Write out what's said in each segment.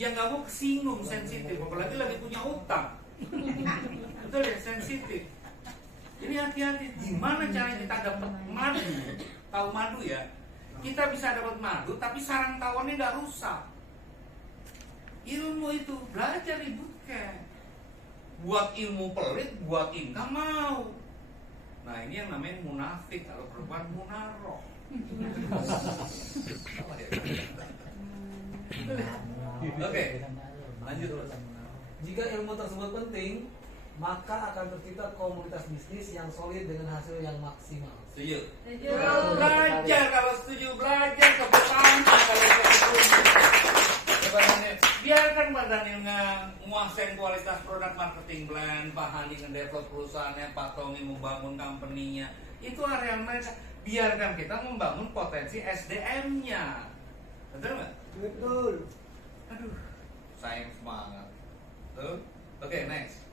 Yang nggak mau kesinggung, sensitif, apalagi lagi punya utang. Betul ya, sensitif. Jadi hati-hati, gimana caranya kita dapat madu? Tahu madu ya? Kita bisa dapat madu, tapi sarang tawonnya nggak rusak. Ilmu itu belajar di bootcamp. Buat ilmu pelit, buat income mau. Nah ini yang namanya munafik, kalau perempuan munaroh. Oke, lanjut. Jika ilmu tersebut penting, maka akan tercipta komunitas bisnis yang solid dengan hasil yang maksimal. Setuju? Belajar, kalau setuju belajar ke pertama kalau biarkan Pak Daniel nguasain kualitas produk marketing plan, Pak Hani ngedevelop perusahaannya, Pak Tommy membangun company-nya. Itu area mereka. Biarkan kita membangun potensi SDM-nya. Betul nggak? Betul. Aduh, sayang semangat. Tuh. Oke, next.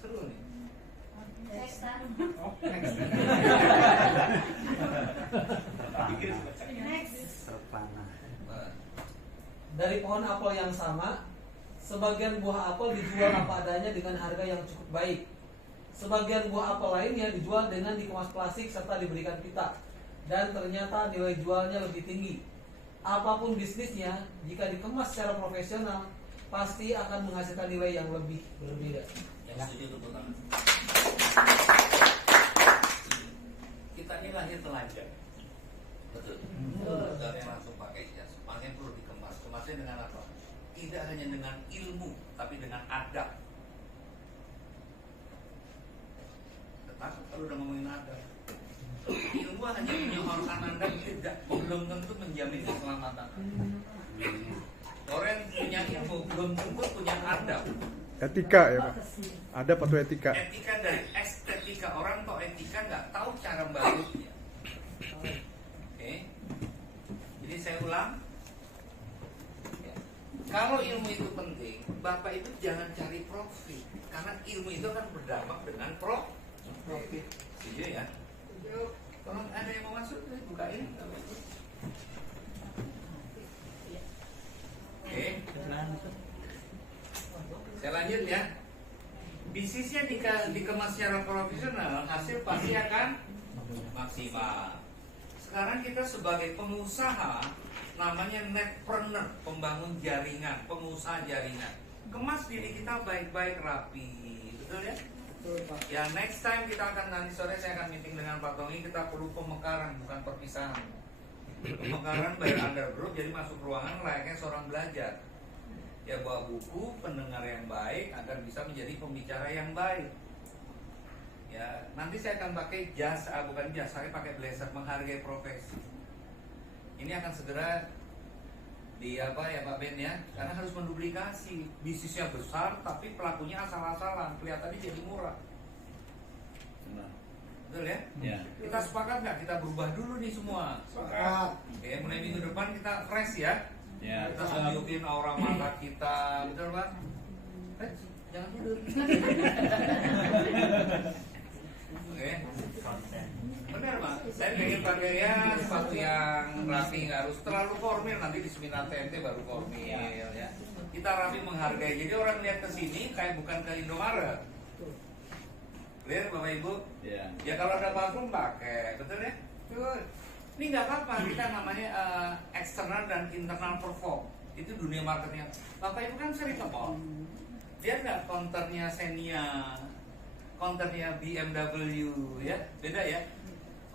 Seru nih. Next. Dari pohon apel yang sama, sebagian buah apel dijual apa adanya dengan harga yang cukup baik. Sebagian buah apel lainnya dijual dengan dikemas plastik serta diberikan pita, dan ternyata nilai jualnya lebih tinggi. Apapun bisnisnya, jika dikemas secara profesional, pasti akan menghasilkan nilai yang lebih berbeda. Yang setuju tepuk tangan. Kita ini lahir telanjang. Betul. Dari langsung pakai jas. Makanya perlu dikemas. Kemasnya dengan apa? Tidak hanya dengan ilmu, tapi dengan adab. Tetap kalau udah ngomongin adab. Ilmu hanya menyoalkan Anda belum tentu menjamin keselamatan. Orang yang punya ilmu belum tentu punya adab. Etika ya Pak. Ada atau etika? Etika dari estetika, orang atau etika nggak tahu cara membalutnya. Oke. Jadi saya ulang. Ya. Kalau ilmu itu penting, Bapak itu jangan cari profit, karena ilmu itu akan berdampak dengan profit. Setuju ya? Kalau ada yang mau masuk, bukain. Oke. Saya lanjut ya. Bisnisnya dikemas secara profesional, hasil pasti akan maksimal. Sekarang kita sebagai pengusaha, namanya netpreneur, pembangun jaringan, pengusaha jaringan. Kemas diri kita baik-baik, rapi, betul ya? Ya, next time kita akan, nanti sore saya akan meeting dengan Pak Tongi. Kita perlu pemekaran, bukan perpisahan. Pemekaran by under group, jadi masuk ruangan layaknya seorang belajar. Ya, bawa buku, pendengar yang baik agar bisa menjadi pembicara yang baik. Ya, nanti saya akan pakai jas, bukan jas, saya pakai blazer, menghargai profesi. Ini akan segera di apa ya Pak Ben ya, karena harus menduplikasi. Bisnisnya besar tapi pelakunya asal-asalan, kelihatannya jadi murah. Betul ya? Ya. Kita sepakat nggak? Kita berubah dulu nih semua. Sepakat. Oke, mulai minggu depan kita fresh ya. Ya. Kita tunjukin aura mata kita, betul Pak? Jangan tidur. Oke. Benar Pak, saya pengen pakai ya sepatu yang rapi, nggak harus terlalu formal, nanti di seminar TNT baru formal ya. Kita rapi menghargai, jadi orang lihat ke sini kayak bukan ke Indomaret. Lihat Bapak Ibu? Ya. Ya kalau ada parfum pakai, betul ya? Betul. Ini nggak apa-apa, kita namanya eksternal dan internal perform. Itu dunia marketing. Bapak Ibu kan sering ke mall. Lihat nggak counternya Xenia, counternya BMW ya, beda ya.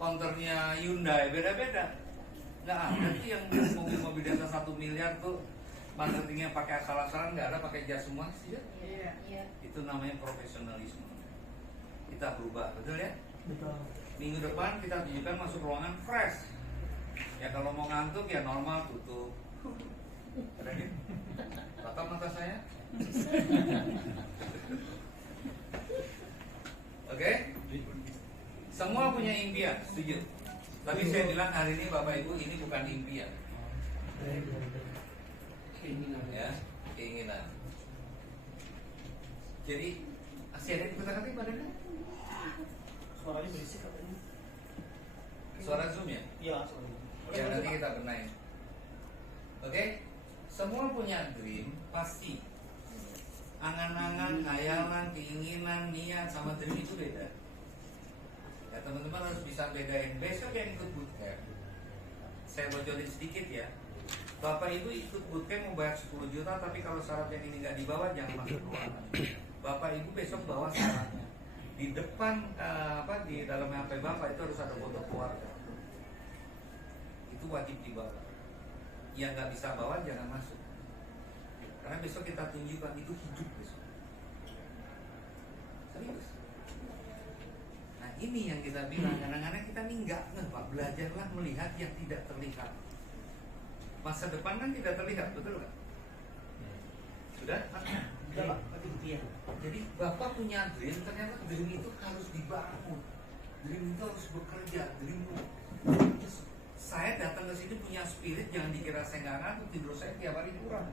Counternya Hyundai beda-beda. Nggak ada tuh yang mobil-mobil di atas 1 miliar tuh marketingnya pakai asal-asalan, nggak ada pakai jas semua sih ya. Iya. Itu namanya profesionalisme. Kita berubah, betul ya? Betul. Minggu depan kita tunjukkan masuk ruangan fresh. Ya kalau mau ngantuk ya normal tutup. Ada gitu? Tatap mata saya. Oke? Semua punya impian, setuju. Tapi saya bilang hari ini Bapak Ibu ini bukan impian. Ya, keinginan. Jadi masih ada kita kata badannya? Suaranya berisik katanya. Suara Zoom ya? Iya, suaranya. Ya nanti kita benahin. Oke? Semua punya dream, Pasti. Angan-angan, khayalan, keinginan, niat sama dream itu beda. Ya teman-teman harus bisa bedain. Besok yang ikut bootcamp, saya bocorin sedikit ya. Bapak Ibu ikut bootcamp mau bayar 10 juta, tapi kalau syarat yang ini nggak dibawa jangan masuk ruangan. Bapak Ibu besok bawa syaratnya. Di depan di dalam HP Bapak itu harus ada foto keluarga. Itu wajib dibawa. Yang nggak bisa bawa jangan masuk. Karena besok kita tunjukkan itu hidup besok. Serius. Nah ini yang kita bilang, kadang-kadang kita nih nggak Pak, belajarlah melihat yang tidak terlihat. Masa depan kan tidak terlihat, betul nggak? Sudah? Udah Pak, tadi impian. Jadi Bapak punya dream, ternyata dream itu harus dibangun. Dream itu harus bekerja, dream itu. Saya datang ke sini punya spirit, jangan dikira saya nggak ngantuk, tidur saya tiap hari kurang.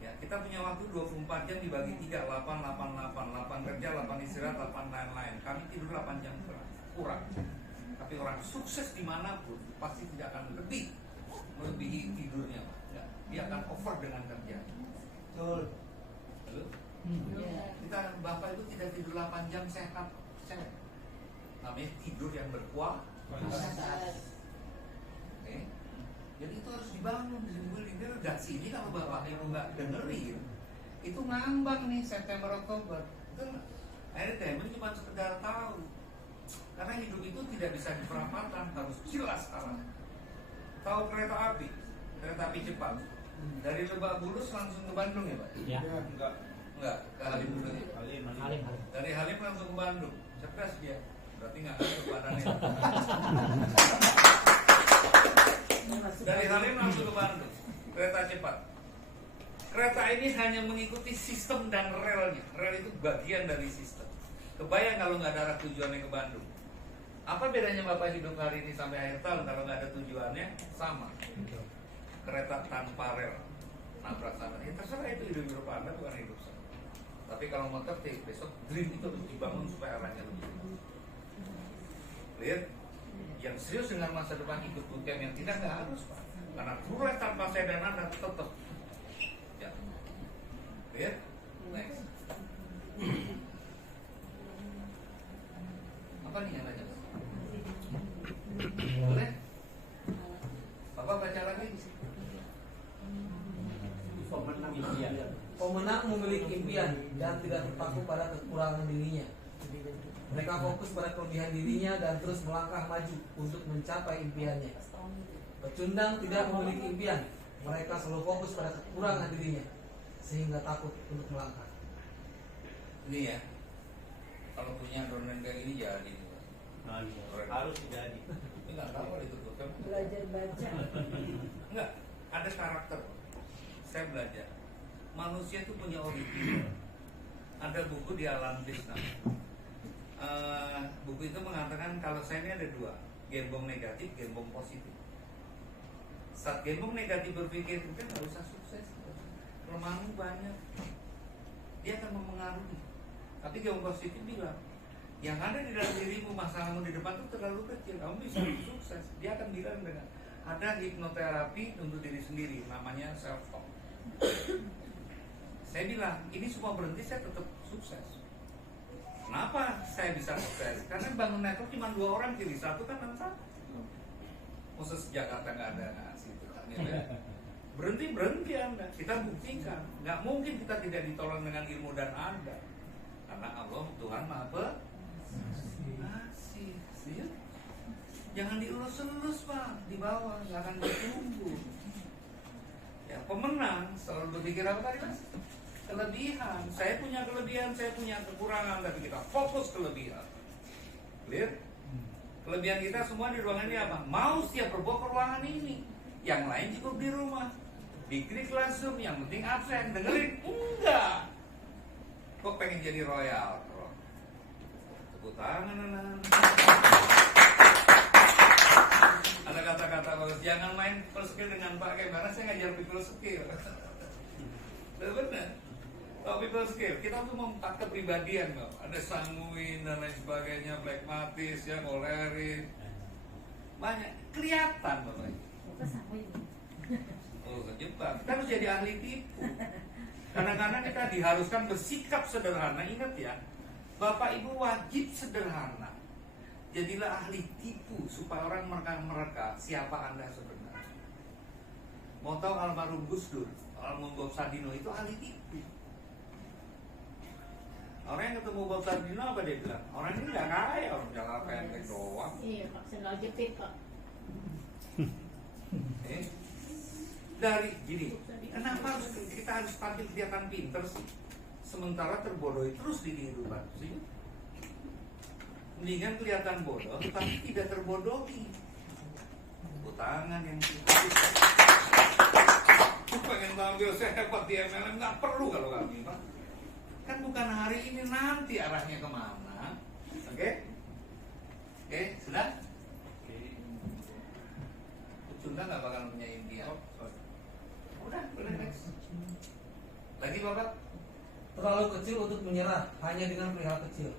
Ya, kita punya waktu 24 jam dibagi 3, 8, 8, 8, 8 kerja, 8 istirahat, 8 lain-lain. Kami tidur 8 jam kurang. Tapi orang sukses dimanapun pasti tidak akan melebihi tidurnya, Pak. Ya, dia akan over dengan kerja. Betul. Halo? Kita Bapak itu tidak tidur 8 jam sehat. Namanya tidur yang berkualitas. Oke. Jadi itu harus dibangun. Dan sini kalau Bapak Ibu nggak dengerin, itu ngambang nih September Oktober. Itu akhirnya temen cuma sekedar tahu. Karena hidup itu tidak bisa diperapatan, harus jelas arahnya. Tahu kereta api cepat. Dari Lebak Bulus langsung ke Bandung ya Pak? Ya. Enggak, ke Halim dulu ya. Halim. Dari Halim langsung ke Bandung. Cerdas dia. Berarti nggak ngantuk badannya. Dari Halim langsung ke Bandung. Kereta cepat. Kereta ini hanya mengikuti sistem dan relnya. Rel itu bagian dari sistem. Kebayang kalau nggak ada arah tujuannya ke Bandung. Apa bedanya Bapak hidup hari ini sampai akhir tahun kalau nggak ada tujuannya? Sama. Kereta tanpa rel, nabrak sana. Ya terserah itu hidup Anda, bukan hidup saya. Tapi kalau mau tertib, besok dream itu harus dibangun supaya arahnya lebih. Lihat, yang serius dengan masa depan ikut bootcamp, yang tidak nggak harus Pak. Karena turun tanpa saya dan Anda tetap. Ya. Lihat, next. Apa nih yang nanya? Boleh? Bapak baca lagi. Pemenang memiliki impian dan tidak terpaku pada kekurangan dirinya. Mereka fokus pada kelebihan dirinya dan terus melangkah maju untuk mencapai impiannya. Pecundang tidak memiliki impian. Mereka selalu fokus pada kekurangan dirinya sehingga takut untuk melangkah. Ini ya, kalau punya dorongan kayak ini jadi. Harus jadi. Ini nggak tahu kalau itu tuh. Belajar baca. Enggak, ada karakter. Saya belajar. Manusia itu punya original. Ada buku di Alam Krishna. Buku itu mengatakan kalau saya ini ada dua, gembong negatif, gembong positif. Saat gembong negatif berpikir mungkin nggak usah sukses, kelemahanmu banyak, dia akan mempengaruhi. Tapi gembong positif bilang, yang ada di dalam dirimu, masalahmu di depan itu terlalu kecil, kamu bisa sukses. Dia akan bilang dengan ada hipnoterapi untuk diri sendiri, namanya self talk. Saya bilang, ini semua berhenti, saya tetap sukses. Kenapa saya bisa sukses? Karena bangun network cuma 2 orang, pilih 1 kan satu. Masa Jakarta nggak ada ngasih itu kan, ya. Berhenti Anda, kita buktikan. Nggak mungkin kita tidak ditolong dengan ilmu dan Anda. Karena Allah Tuhan Maha Pengasih. Jangan dielus-elus Pak, di bawah nggak akan bertumbuh. Ya pemenang selalu berpikir apa tadi Mas? Kelebihan. Saya punya kelebihan, saya punya kekurangan, tapi kita fokus kelebihan. Clear? Kelebihan kita semua di ruangan ini apa? Mau setiap berbawa ke ruangan ini. Yang lain cukup di rumah. Bikin classroom, yang penting absen. Dengerin? Enggak. Kok pengen jadi royal? Tepuk tangan anak-anak. Ada kata-kata bagus, jangan main people skill dengan pakai, karena saya ngajar people skill. Benar. Kalau people skill, kita tuh mempak kepribadian kok. Ada sanguin dan lain sebagainya, pragmatis, ya, kolerik. Banyak kelihatan Bapak. Bapak sama ini. Oh, terjebak. Kita harus jadi ahli tipu. Kadang-kadang kita diharuskan bersikap sederhana. Ingat ya, Bapak Ibu wajib sederhana. Jadilah ahli tipu supaya orang mereka siapa Anda sebenarnya. Mau tahu almarhum Gus Dur, almarhum Bob Sadino itu ahli tipu. Orang yang ketemu Bob Sadino apa dia bilang? Orang ini nggak kaya, orang jalan pendek doang. Iya Pak, sendal jepit Pak. Dari gini, kenapa kita harus tampil kelihatan pinter sih? Sementara terbodohi terus di kehidupan sih. Mendingan kelihatan bodoh, tapi tidak terbodohi. Tepuk tangan yang pengen tampil saya hebat di MLM, nggak perlu kalau kami Pak. Kan bukan hari ini, nanti arahnya kemana? Oke? Oke, sudah? Sunda nggak bakal punya impian. Udah next. Lagi Bapak? Terlalu kecil untuk menyerah hanya dengan perihal kecil.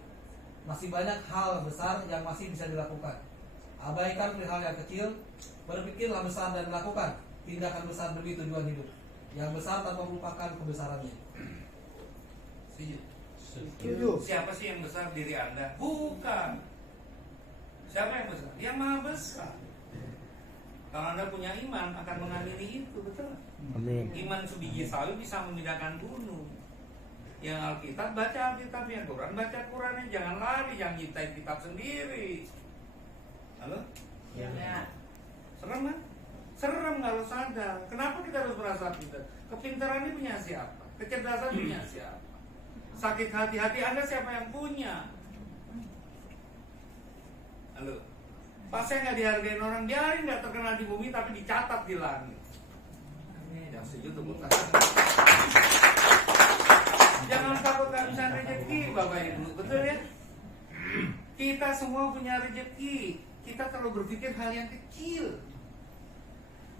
Masih banyak hal besar yang masih bisa dilakukan. Abaikan perihal yang kecil, berpikirlah besar dan lakukan tindakan besar demi tujuan hidup yang besar tanpa melupakan kebesarannya. Setuju. Siapa sih yang besar? Diri Anda? Bukan. Siapa yang besar? Yang maha besar. Kalau Anda punya iman akan mengamini itu, betul? Amin. Iman sebiji sawi bisa memindahkan gunung. Yang Alkitab baca Alkitabnya, Quran baca Qurannya, jangan lari, jangan nyiptain kitab sendiri. Halo? Ya. Serem kan? Serem kalau sadar. Kenapa kita harus merasa pintar? Kepintaran ini punya siapa? Kecerdasan punya siapa? Sakit hati-hati Anda siapa yang punya? Halo? Pas saya nggak dihargain orang, biarin nggak terkenal di bumi tapi dicatat di langit. Yang setuju tuh jangan takut kehabisan rezeki, Bapak Ibu, betul ya? Kita semua punya rezeki. Kita terlalu berpikir hal yang kecil.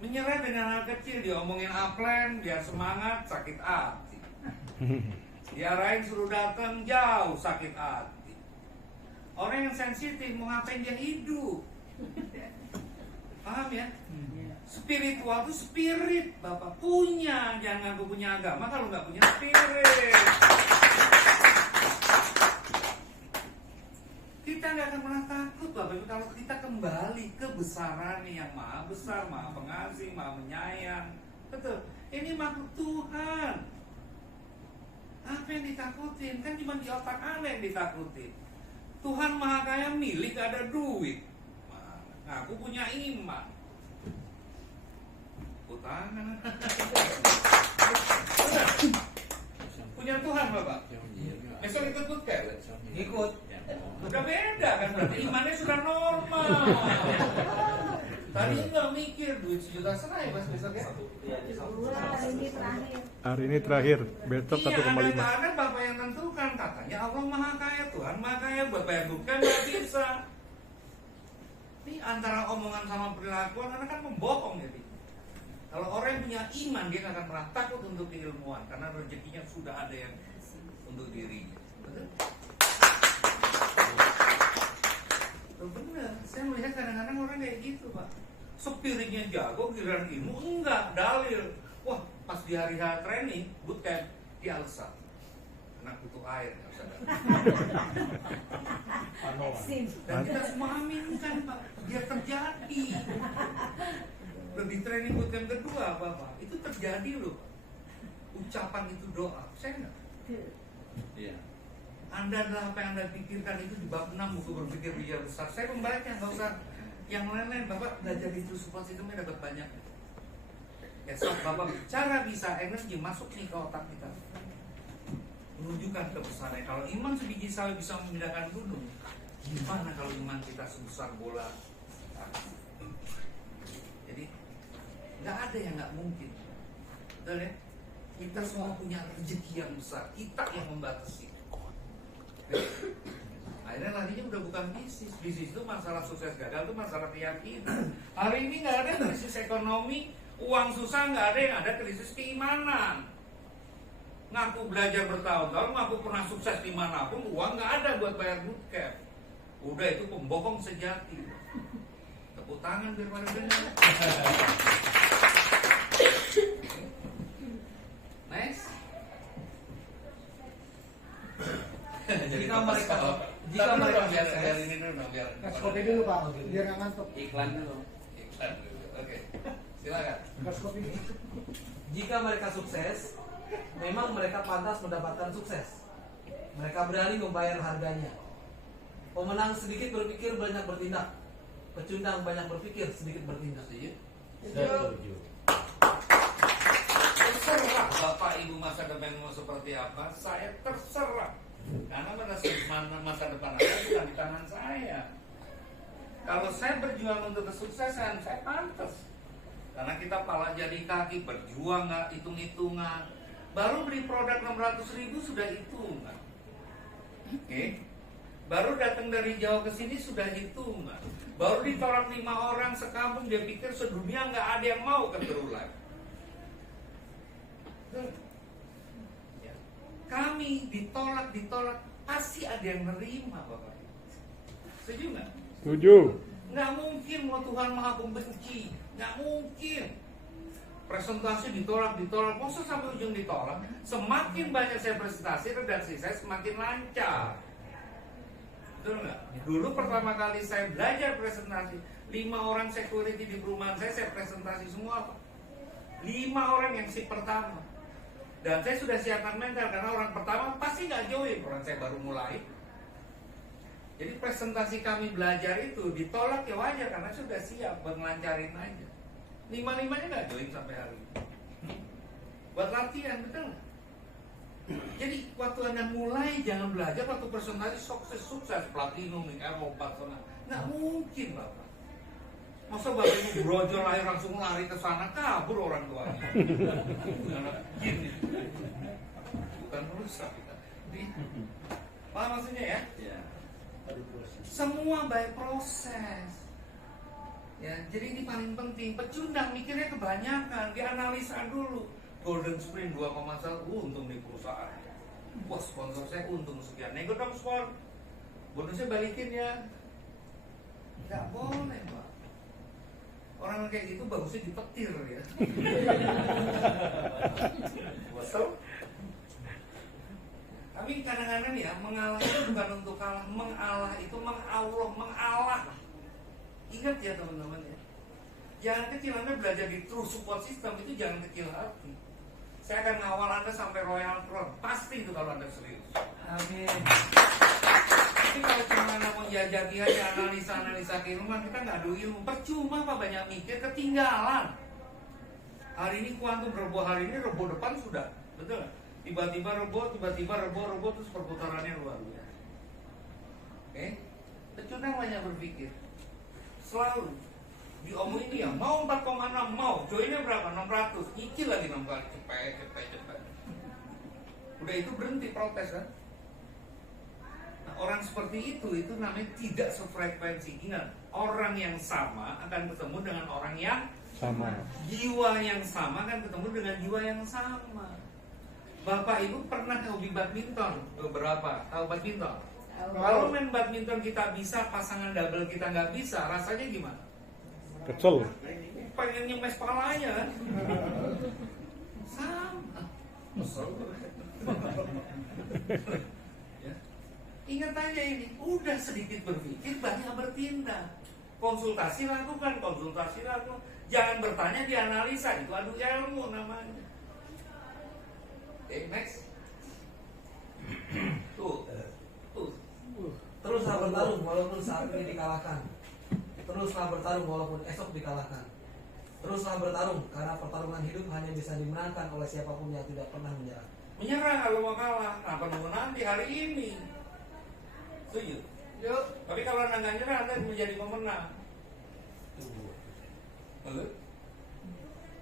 Menyerah dengan hal kecil, diomongin upline, biar semangat, sakit hati. Diarahin suruh datang jauh, sakit hati. Orang yang sensitif mau ngapain dia hidup? Paham ya? Spiritual itu spirit, Bapak punya. Jangan ngaku punya agama kalau nggak punya spirit. Kita nggak akan pernah takut, Bapak Ibu, kalau kita kembali ke besaran yang maha besar, maha pengasih, maha menyayang. Betul. Ini makhluk Tuhan. Apa yang ditakutin? Kan cuma di otak Anda yang ditakutin. Tuhan maha kaya, milik gak ada duit. Aku punya iman. Tangan. Punya Tuhan Bapak. Besok ikut bootcamp? Ikut. Udah beda kan, berarti imannya sudah normal. Tadi nggak mikir duit 1,5 juta ya Mas besok ya? Ini terakhir. Hari ini terakhir, besok 1,5. Ada Bapak yang tentukan, katanya Allah maha kaya, Tuhan maha kaya, buat bayar bootcamp nggak bisa. Ini antara omongan sama perilakuan, karena kan membohong jadi. Kalau orang yang punya iman, dia nggak akan pernah takut untuk keilmuan karena rezekinya sudah ada yang untuk dirinya. Betul? Benar. Saya melihat kadang-kadang orang kayak gitu, Pak. Spiritnya jago, giliran ilmu enggak, dalil. Wah, pas di hari training, bootcamp, dia alasan. Karena butuh air, nggak usah datang. Dan kita semua aminkan, Pak. Biar terjadi. Lebih training bootcamp kedua, Bapak, itu terjadi loh. Ucapan itu doa. Saya enggak. Iya. Anda adalah apa yang Anda pikirkan, itu di bab 6 buku berpikir bijak besar. Saya membaca, nggak usah yang lain-lain. Bapak belajar itu support sistemnya dapat banyak. Ya, saat Bapak bicara bisa energi masuk nih ke otak kita, menunjukkan kebesaran. Kalau iman sebiji sawi bisa memindahkan gunung, gimana kalau iman kita sebesar bola? Jadi nggak ada yang nggak mungkin. Betul ya? Kita semua punya rezeki yang besar. Kita yang membatasi. Akhirnya larinya udah bukan bisnis. Bisnis itu masalah sukses gagal, itu masalah keyakinan. Hari ini nggak ada krisis ekonomi, uang susah, nggak ada, yang ada krisis keimanan. Ngaku belajar bertahun-tahun, ngaku pernah sukses dimanapun, uang nggak ada buat bayar bootcamp. Udah, itu pembohong sejati. Tepuk tangan biar pada dengar. mereka Jika mereka biar sukses, ini dulu dong, biar Kas kopi dulu Pak, biar nggak ngantuk. iklan dulu. Iklan dulu. Oke. Silakan. Kas kopi. jika mereka sukses, memang mereka pantas mendapatkan sukses. Mereka berani membayar harganya. Pemenang sedikit berpikir, banyak bertindak. Pecundang banyak berpikir, sedikit bertindak. Setuju. Terserah Bapak Ibu masa depan mau seperti apa, saya terserah. Karena masa depan Anda bukan di tangan saya. Kalau saya berjuang untuk kesuksesan, saya pantas. Karena kita pala jadi kaki, berjuang nggak hitung-hitungan. Baru beli produk 600.000 sudah hitungan. Oke. Baru datang dari Jawa ke sini sudah hitungan. Baru ditolak 5 orang sekampung, dia pikir sedunia nggak ada yang mau ke Terulan. Ya. Kami ditolak, pasti ada yang nerima Bapak. Setuju nggak? Setuju. Nggak mungkin mau Tuhan maha pembenci, nggak mungkin. Presentasi ditolak, masa sampai ujung ditolak. Semakin banyak saya presentasi, redaksi saya semakin lancar. Betul nggak? Dulu pertama kali saya belajar presentasi, 5 orang security di perumahan saya presentasi semua Pak. 5 orang yang shift pertama. Dan saya sudah siapkan mental karena orang pertama pasti nggak join, orang saya baru mulai. Jadi presentasi kami belajar itu ditolak ya wajar karena sudah siap buat ngelancarin aja. 5-5-nya nggak join sampai hari ini. Buat latihan, betul nggak? Jadi waktu Anda mulai jangan belajar waktu presentasi sukses platinum, Eropa, nggak mungkin Bapak. Masa Bapak Ibu brojol lahir langsung lari ke sana, kabur orang tuanya. Gini. Bukan rusak kita. Paham maksudnya ya? Ya. Semua by proses. Ya, jadi ini paling penting. Pecundang mikirnya kebanyakan, dianalisa dulu. Golden Sprint 2,1, untung di perusahaan. Wah, sponsor saya untung sekian. Nego dong sponsor. Bonusnya balikin ya. Nggak boleh, Pak. Orang kayak gitu bagusnya dipetir ya. Betul? Tapi kadang-kadang ya mengalah itu bukan untuk kalah, mengalah itu mengalah. Ingat ya teman-teman ya. Jangan kecil Anda belajar di true support system itu jangan kecil hati. Saya akan ngawal Anda sampai Royal Crown. Pasti itu kalau Anda serius. Amin. Tapi kalau cuma Anda mau jajaki aja analisa keilmuan, kita nggak ada ilmu. Percuma Pak banyak mikir, ketinggalan. Hari ini kuantum rebo, hari ini rebo depan sudah. Betul nggak? Tiba-tiba rebo, terus perputarannya luar biasa. Oke? Pecundang banyak berpikir. Selalu diomongin dia, mau 4,6, mau joinnya berapa? 600, nyicil lagi 6 kali, cepet. Udah itu berhenti protes kan? Nah, orang seperti itu namanya tidak sefrekuensi. Ingat, orang yang sama akan ketemu dengan orang yang Sama. jiwa yang sama akan ketemu dengan jiwa yang sama. Bapak Ibu pernah hobi badminton? Beberapa tahu badminton? Kalau main badminton kita bisa, pasangan double kita nggak bisa, rasanya gimana? Kesel. Pengen nyemes palanya kan? Sama. Ya. Ingat aja ini, udah sedikit berpikir, banyak bertindak. Konsultasi lakukan. Jangan bertanya, dianalisa, itu adu ilmu namanya. Oke, next. Tuh. Teruslah bertarung walaupun saat ini dikalahkan. Teruslah bertarung walaupun esok dikalahkan. Teruslah bertarung karena pertarungan hidup hanya bisa dimenangkan oleh siapapun yang tidak pernah menyerah. Menyerah kalau mau kalah, kenapa nunggu nanti hari ini? Setuju? Yuk. Tapi kalau Anda nggak nyerah, Anda menjadi pemenang. Halo?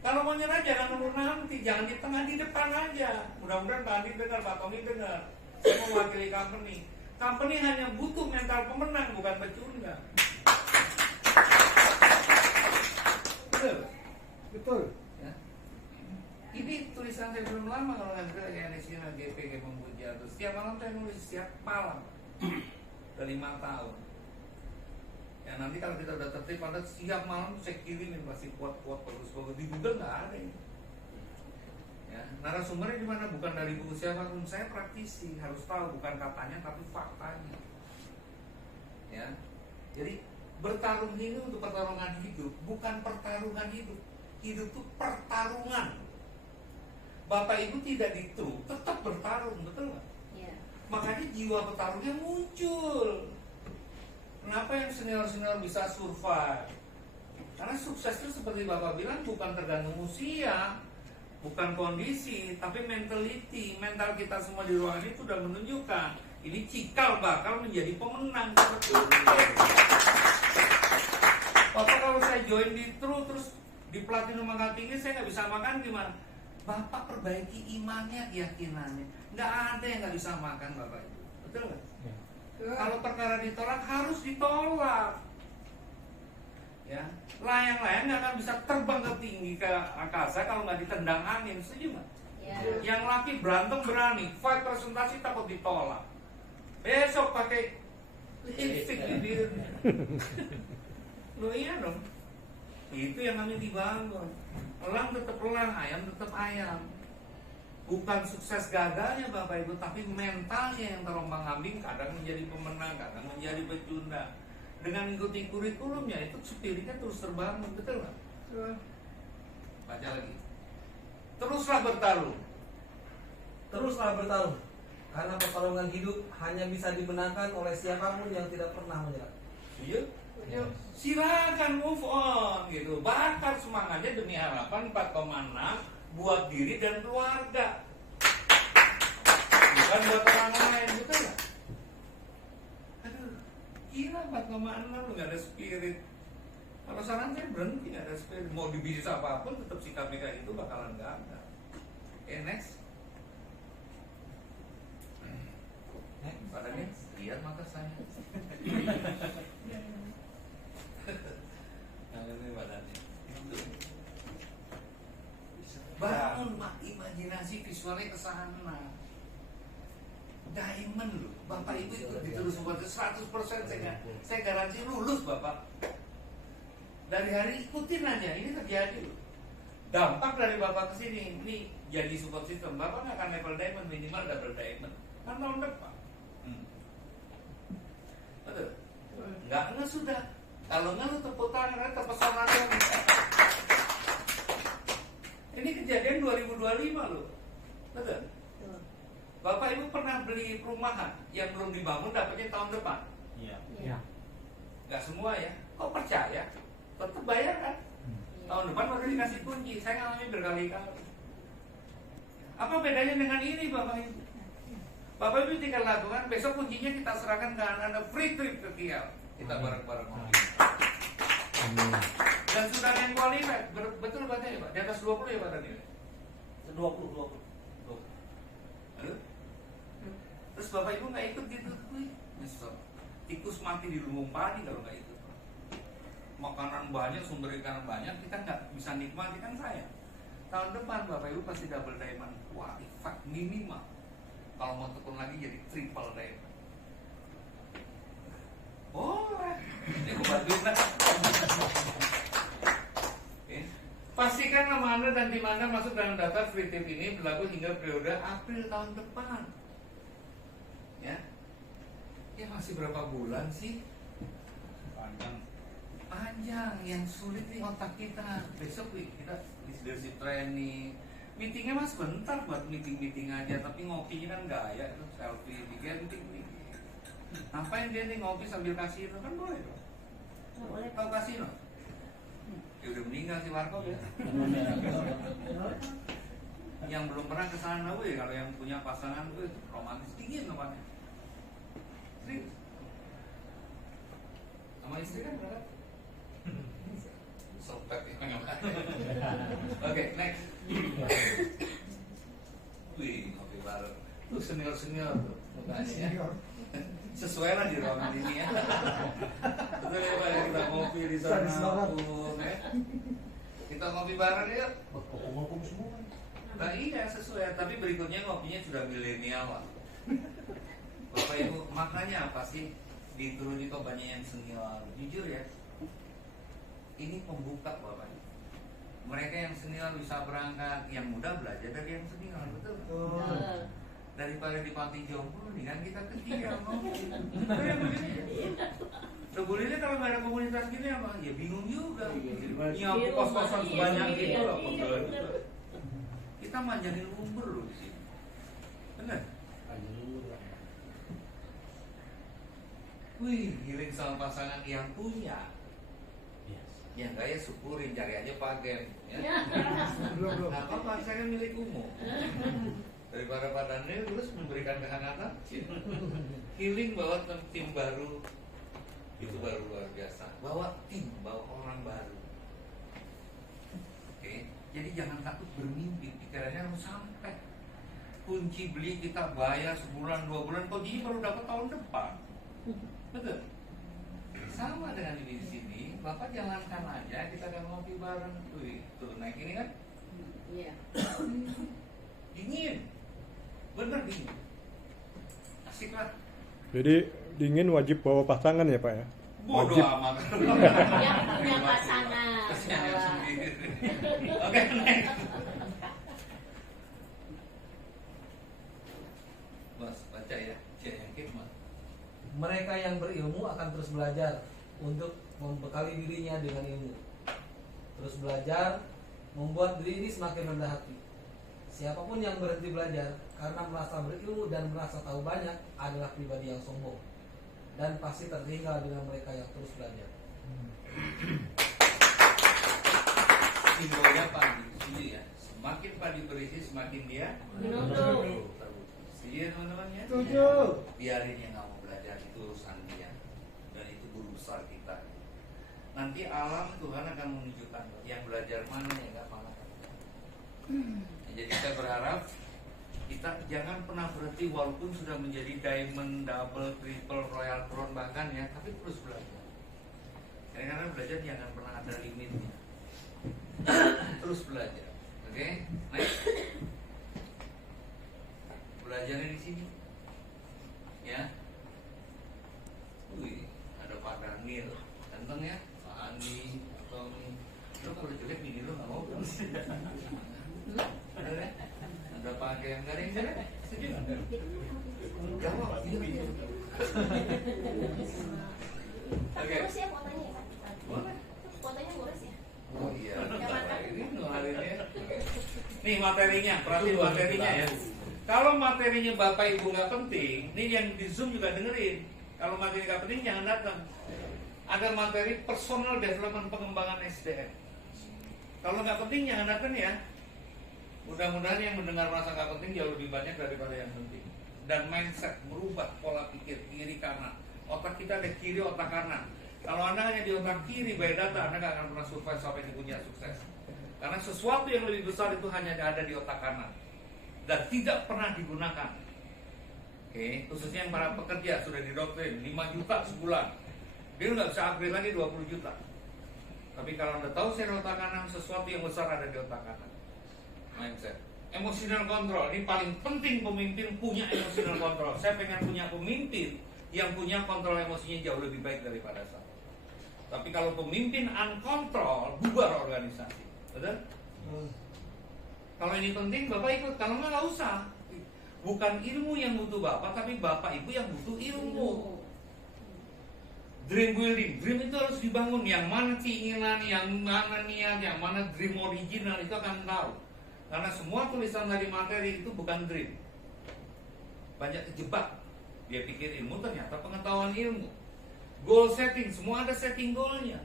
Kalau mau nyerah jangan nunggu nanti, jangan di tengah, di depan aja. Mudah-mudahan Pak Andi dengar, Pak Tommy dengar. Saya mewakili company. Company hanya butuh mental pemenang, bukan pecundang. Betul. Ya. Ini tulisan saya belum lama kalau nggak salah kayak di sini GPG Memuja. Terus setiap malam saya nulis setiap malam. Udah 5 tahun. Ya nanti kalau kita udah tertib, pada setiap malam saya kirimin pasti kuat-kuat bagus-bagus di Google nggak ada ini. Ya, narasumbernya di mana? Bukan dari buku siapapun. Saya praktisi, harus tahu bukan katanya tapi faktanya. Ya, jadi bertarung ini untuk pertarungan hidup, bukan pertarungan hidup. Hidup itu pertarungan. Bapak Ibu tidak ditruk, tetap bertarung, betul nggak? Iya. Makanya jiwa petarungnya muncul. Kenapa yang senior-senior bisa survive? Karena sukses itu seperti Bapak bilang bukan tergantung usia, bukan kondisi, tapi mentality. Mental kita semua di ruangan itu sudah menunjukkan ini cikal bakal menjadi pemenang. Bapak kalau saya join di TRU terus di Platinum Angkat Tinggi saya nggak bisa makan gimana? Bapak perbaiki imannya, keyakinannya. Nggak ada yang nggak bisa makan Bapak itu, betul nggak? Kalau perkara ditolak harus ditolak. Ya, layang-layang nggak akan bisa terbang ke tinggi ke angkasa kalau nggak ditendang angin, setuju nggak? Iya. Yang laki berantem berani, fight presentasi takut ditolak. Besok pakai lipstick di bibirnya. Loh iya dong. Itu yang kami dibangun. Elang tetap elang, ayam tetap ayam. Bukan sukses gagalnya Bapak Ibu, tapi mentalnya yang terombang-ambing, kadang menjadi pemenang, kadang menjadi pecundang. Dengan mengikuti kurikulumnya itu spiritnya terus terbangun, betul nggak? Baca lagi. Teruslah bertarung. Teruslah bertarung, karena pertarungan hidup hanya bisa dimenangkan oleh siapapun yang tidak pernah menyerah. Iya. Silakan move on gitu. Bakar semangatnya demi harapan 4,6 buat diri dan keluarga. Bukan buat orang lain, betul nggak? Aduh, gila 4,6 lu nggak ada spirit. Kalau saran saya berhenti, nggak ada spirit. Mau di bisnis apapun tetap sikapnya kayak itu bakalan gagal. Oke, next. Padahal lihat mata saya. Nah, ini badannya. Bangun imajinasi visualnya ke sana. Diamond loh. Bapak Ibu itu ditulis seperti 100% saya garansi lulus Bapak. Dari hari ikutin aja, ini terjadi loh. Dampak dari Bapak ke sini, ini jadi support system. Bapak nggak akan level diamond, minimal double diamond. Kan tahun depan. Betul? Nggak sudah. Kalau nggak lu tepuk tangan, terpesona dong. Ini kejadian 2025 loh. Betul? Bapak Ibu pernah beli perumahan yang belum dibangun dapatnya tahun depan? Iya. Iya. Nggak semua ya. Kok percaya? Tetap bayar kan? Tahun depan baru dikasih kunci. Saya ngalamin berkali-kali. Apa bedanya dengan ini Bapak Ibu? Bapak Ibu tinggal lakukan. Besok kuncinya kita serahkan ke anak-anak, free trip ke Kial. Kita bareng-bareng ngopi. Dan sudah ada yang qualified. Betul Pak ya Pak? Di atas 20 ya Pak tadi? 20. Halo? Terus Bapak Ibu nggak ikut gitu? Wih, nyesel. Tikus mati di lumbung padi kalau nggak ikut. Makanan banyak, sumber ikan banyak, kita nggak bisa nikmati kan saya. Tahun depan Bapak Ibu pasti double diamond qualified minimal. Kalau mau tekun lagi jadi triple diamond. Boleh. Ini gue bantuin lah. Pastikan nama Anda dan tim Anda masuk dalam daftar free tip ini berlaku hingga periode April tahun depan. Ya, ya masih berapa bulan sih? Panjang. Yang sulit nih otak kita. Besok kita leadership training. Meetingnya mas bentar buat meeting aja, tapi ngopinya kan gaya tuh, selfie, bikin meeting. Ngapain dia nih ngopi sambil kasino kan boleh dong? Boleh. Tahu kasino? Ya udah meninggal si Warkop ya. Yang belum pernah ke sana, kalau yang punya pasangan, romantis dingin tempatnya. Serius. Sama istri kan berapa? Sopet ya. Oke, next. Wih, ngopi bareng. Tuh senior tuh mukanya. Sesuai lah di ruangan ini ya. Betul ya Pak, kita ngopi di sana. Kita ngopi bareng ya. Ngomong semua. Nah iya sesuai, tapi berikutnya ngopinya sudah milenial lah. Bapak Ibu, maknanya apa sih? Di TRU kok banyak yang senior. Jujur ya, ini pembuka Bapak Ibu. Mereka yang senior bisa berangkat, yang muda belajar dari yang senior, betul? Betul. Daripada di panti jompo, nih kan kita ketinggalan ngomong. Sebelumnya kalau nggak ada komunitas gini apa? Ya bingung juga. Nyapu kos-kosan sebanyak itu apa? Kita manjain umur loh di sini. Benar? Wih, healing sama pasangan yang punya. Yang kaya syukurin, cari aja pagen. Ya. Belum. Nah, apa saya kan milik umum. Daripada padanya terus memberikan kehangatan. Healing bawa tim baru. Itu baru luar biasa. Bawa tim, bawa orang baru. Oke, jadi jangan takut bermimpi. Pikirannya harus sampai. Kunci beli kita bayar sebulan, 2 bulan, kok gini baru dapat tahun depan. Betul. Sama dengan di sini, Bapak jalankan aja, kita akan ngopi bareng. Wih, tuh naik ini kan? Iya. Dingin. Bener dingin. Asik lah. Jadi dingin wajib bawa pasangan ya Pak ya? Bodoh Wajib. amat. Yang punya pasangan. Kasihan Bawa. sendiri. Oke, next. Mas, baca ya. Yang hikmah. Mereka yang berilmu akan terus belajar untuk membekali dirinya dengan ilmu. Terus belajar membuat diri ini semakin rendah hati. Siapapun yang berhenti belajar karena merasa berilmu dan merasa tahu banyak adalah pribadi yang sombong dan pasti tertinggal dengan mereka yang terus belajar. Simbolnya padi, setuju ya. Semakin padi berisi, semakin dia Menutup. setuju ya teman-teman ya. Setuju. Biarin yang nggak mau belajar, itu urusan dia. Dan itu guru besar kita. Nanti alam Tuhan akan menunjukkan yang belajar mana yang nggak mana. Jadi saya berharap kita jangan pernah berhenti walaupun sudah menjadi diamond, double, triple, royal crown bahkan ya, tapi terus belajar. Karena belajar jangan pernah ada limitnya. Terus belajar, oke? Next. Belajarnya di sini, ya. Wih, ada Pak Daniel, ganteng ya, Pak Andi, atau ini. Lo kalau jelek bini lo nggak mau kan? Ada ya? Ada Pak yang nggak ada yang jelek? Setuju nggak? Jawab, iya. Oke. Ngurus ya fotonya ya, Pak? Boleh. Fotonya ngurus ya? Oh iya, ini ngelarinnya. Nih materinya, perhatiin materinya ya. Kalau materinya Bapak Ibu nggak penting, nih yang di Zoom juga dengerin. Kalau materi nggak penting jangan datang. Ada materi personal development pengembangan SDM. Kalau nggak penting jangan datang ya. Mudah-mudahan yang mendengar merasa nggak penting jauh lebih banyak daripada yang penting. Dan mindset merubah pola pikir kiri kanan. Otak kita ada kiri, otak kanan. Kalau Anda hanya di otak kiri by data, Anda nggak akan pernah survive sampai di dunia sukses. Karena sesuatu yang lebih besar itu hanya ada di otak kanan dan tidak pernah digunakan. Oke, khususnya yang para pekerja sudah didoktrin 5 juta sebulan, dia nggak bisa upgrade lagi 20 juta. Tapi kalau Anda tahu share otak kanan, sesuatu yang besar ada di otak kanan. Mindset, emotional control ini paling penting. Pemimpin punya emotional control. Saya pengen punya pemimpin yang punya kontrol emosinya jauh lebih baik daripada saya. Tapi kalau pemimpin uncontrol, bubar organisasi. Betul? Kalau ini penting, Bapak ikut. Kalau nggak usah. Bukan ilmu yang butuh Bapak, tapi Bapak Ibu yang butuh ilmu. Dream building, dream itu harus dibangun. Yang mana keinginan, yang mana niat, yang mana dream original itu akan tahu. Karena semua tulisan dari materi itu bukan dream. Banyak kejebak. Dia pikir ilmu, ternyata pengetahuan ilmu. Goal setting, semua ada setting goalnya.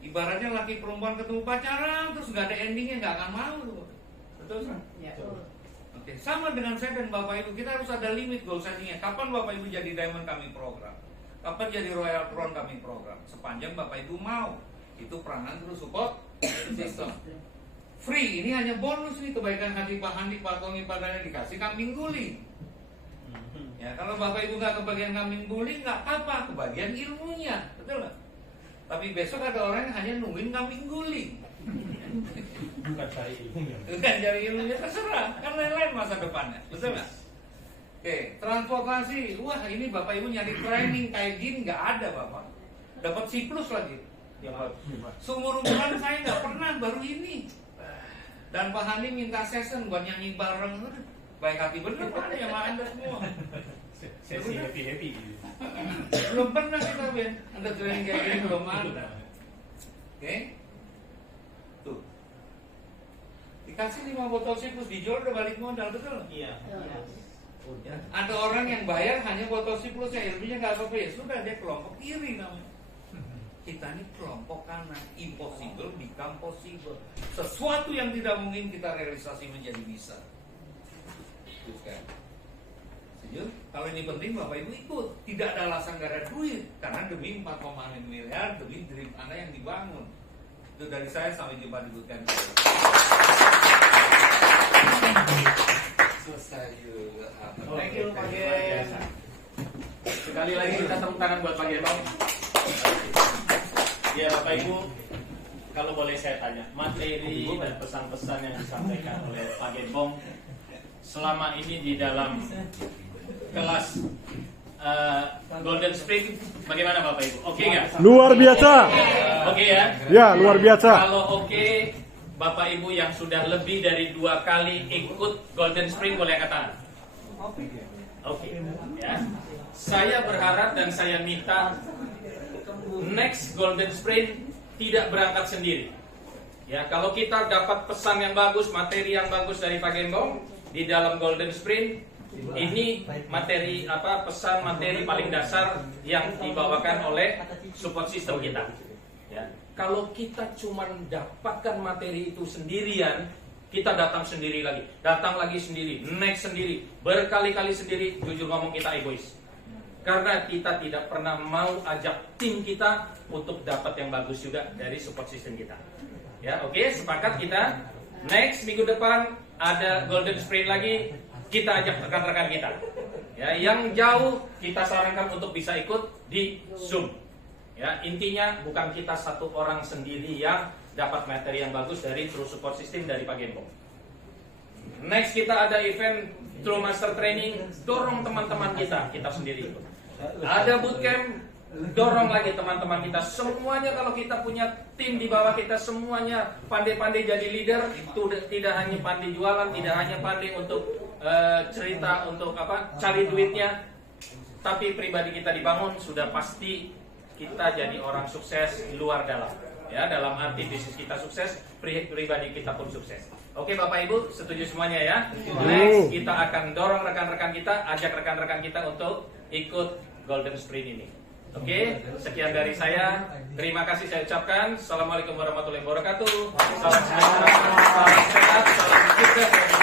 Ibaratnya laki perempuan ketemu pacaran terus nggak ada endingnya, nggak akan mau. Betul kan? Ya. Oke, sama dengan saya dan Bapak Ibu, kita harus ada limit goal settingnya. Kapan Bapak Ibu jadi diamond kami program? Kapan jadi royal crown kami program? Sepanjang Bapak Ibu mau. Itu peranan terus support system. Free, ini hanya bonus nih. Kebaikan hati Pak Handi, Pak Tony, Pak Daniel dikasih kambing guling. Ya, kalau Bapak Ibu nggak kebagian kambing guling, nggak apa, kebagian ilmunya, betul nggak? Tapi besok ada orang yang hanya nungguin kambing guling. Bukan cari ilmunya. Bukan cari ilmunya, terserah, kan lain-lain masa depannya, betul nggak? Oke, transportasi, wah ini Bapak Ibu nyari training kayak gini nggak ada Bapak. Dapat siklus lagi. Seumur-umuran saya nggak pernah, baru ini. Dan Pak Hani minta session buat nyanyi bareng. Baik hati bener Pak Hani sama Anda semua. Sesi happy. Belum pernah kita Ben, Anda training kayak gini belum ada. Oke? Tuh. Dikasih 5 botol siklus dijual udah balik modal, betul? Iya. Ya. Ada orang yang bayar hanya botol siklusnya, ilmunya nggak apa-apa ya sudah, dia kelompok kiri namanya. Kita ini kelompok kanan, impossible become possible. Sesuatu yang tidak mungkin kita realisasi menjadi bisa. Bukan. Setuju? Kalau ini penting Bapak Ibu ikut. Tidak ada alasan gak ada duit, karena demi 4,5 miliar, demi dream Anda yang dibangun. Itu dari saya, sampai jumpa di bootcamp. Selesai juga. Thank you Pak Gen. Sekali lagi kita tepuk tangan buat Pak Gembong. Ya Bapak Ibu, kalau boleh saya tanya, materi dan pesan-pesan yang disampaikan oleh Pak Gembong selama ini di dalam kelas Golden Spring, bagaimana Bapak Ibu? Oke nggak? Luar biasa. Oke ya? Ya, luar biasa. Kalau oke, Bapak Ibu yang sudah lebih dari 2 kali ikut Golden Spring boleh angkat tangan. Oke, ya. Saya berharap dan saya minta next Golden Spring tidak berangkat sendiri. Ya, kalau kita dapat pesan yang bagus, materi yang bagus dari Pak Gembong di dalam Golden Spring, ini materi pesan materi paling dasar yang dibawakan oleh support system kita. Ya. Kalau kita cuma dapatkan materi itu sendirian, kita datang sendiri lagi, datang lagi sendiri, next sendiri, berkali-kali sendiri, jujur ngomong kita egois. Karena kita tidak pernah mau ajak tim kita untuk dapat yang bagus juga dari support system kita. Ya, oke, sepakat kita. Next minggu depan ada Golden Sprint lagi, kita ajak rekan-rekan kita. Ya, yang jauh kita sarankan untuk bisa ikut di Zoom. Ya, intinya bukan kita satu orang sendiri yang dapat materi yang bagus dari True Support System dari Pak Gembong. Next kita ada event True Master Training, dorong teman-teman kita sendiri ikut. Ada bootcamp, dorong lagi teman-teman kita. Semuanya kalau kita punya tim di bawah kita, semuanya pandai-pandai jadi leader. Itu tidak hanya pandai jualan, tidak hanya pandai untuk cerita, untuk cari duitnya, tapi pribadi kita dibangun, sudah pasti kita jadi orang sukses di luar dalam. Ya, dalam arti bisnis kita sukses, pribadi kita pun sukses. Oke Bapak Ibu, setuju semuanya ya? Next kita akan dorong rekan-rekan kita, ajak rekan-rekan kita untuk ikut Golden Sprint ini. Oke, sekian dari saya. Terima kasih saya ucapkan. Assalamualaikum warahmatullahi wabarakatuh. Salam sejahtera, salam sehat, salam sukses.